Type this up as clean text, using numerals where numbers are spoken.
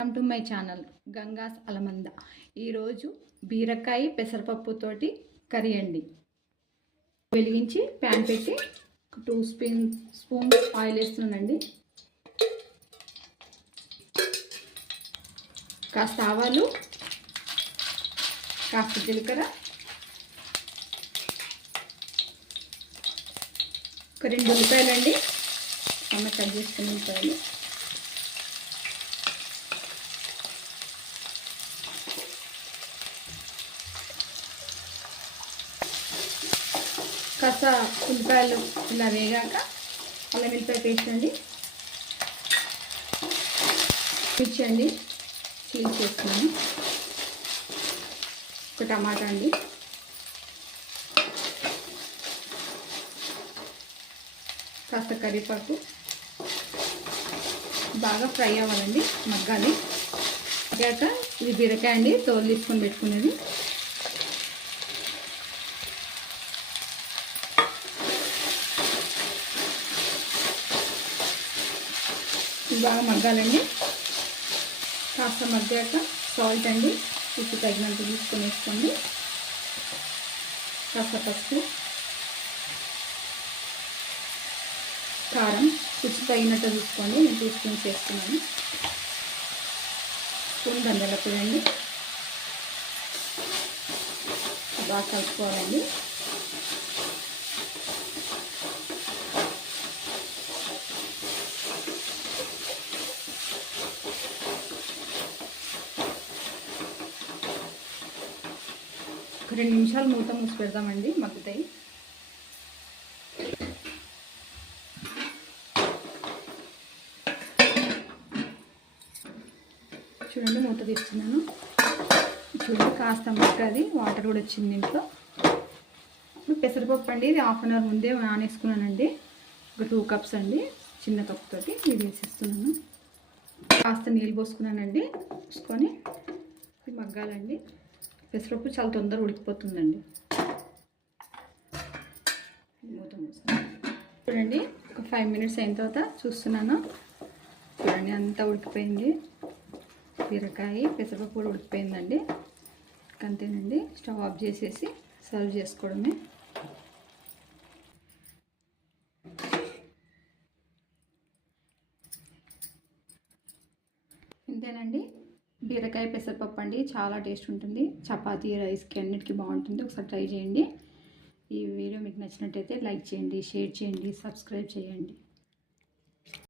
Welcome to my channel Gangas Alamanda. ఈరోజు బీరకాయ పెసరపప్పుతోటి curry అండి. వెలిగించి ప్యాన్ పెట్టి 2 స్పూన్స్ ఆయిల్ వేస్తున్నానండి. కాస్త ఆవాలు, కాస్త జీలకర్ర, ఒక 2 ఉల్లిపాయలండి, కట్ చేసుకున్న ఉల్లిపాయలు, కాస్త ఉల్లిపాయలు ఇలా వేగాక అల్లం వెల్లిపాయ పేస్ట్ అండి, మిర్చి అండి చీల్చి చేస్తున్నాను, ఒక టమాటా అండి, కాస్త కరివేపాకు బాగా ఫ్రై అవ్వాలండి, మగ్గాలి. మగ్గాక ఇది బీరకాయ అండి, తోలు తీసుకొని పెట్టుకునేది. బాగా మగ్గాలండి. కాస్త మగ్గాక సాల్ట్ అండి ఉప్పు తగినంత తీసుకొని వేసుకోండి, కాస్త పసుపు, కారం రుచి తగినట్టు తీసుకోండి. నేను 2 స్పూన్స్ వేసుకున్నాను. స్పూన్ ధనియాల పొడి అండి, బాగా కలుపుకోవాలండి. ఒక 2 నిమిషాలు మూత మూసి పెడదామండి, మగ్గుతాయి. చూడండి మూత తీస్తున్నాను. చూడండి కాస్త మగ్గాది, వాటర్ కూడా వచ్చింది దీంట్లో. ఇప్పుడు పెసరపప్పు అండి, ఇది 1/2 అవర్ ముందే నానేసుకున్నానండి. ఒక 2 కప్స్ అండి, చిన్న కప్ తోటి ఇది వేసేస్తున్నాను. కాస్త నీళ్ళు పోసుకున్నానండి, పోసుకొని ఇది మగ్గాలండి. పెసరపప్పు చాలా తొందరగా ఉడికిపోతుందండి. మూత మూసుకున్నాను. చూడండి ఒక 5 మినిట్స్ అయిన తర్వాత చూస్తున్నాను. చూడండి అంతా ఉడికిపోయింది, బీరకాయ పెసరపప్పు కూడా ఉడికిపోయిందండి. అంతేనండి, స్టవ్ ఆఫ్ చేసేసి సర్వ్ చేసుకోవడమే. ఇంతేనండి, బీరకాయ పెసరపప్పు అండి, చాలా టేస్ట్ ఉంటుంది. చపాతీ, రైస్కి అన్నిటికీ బాగుంటుంది. ఒకసారి ట్రై చేయండి. ఈ వీడియో మీకు నచ్చినట్టయితే లైక్ చేయండి, షేర్ చేయండి, సబ్స్క్రైబ్ చేయండి.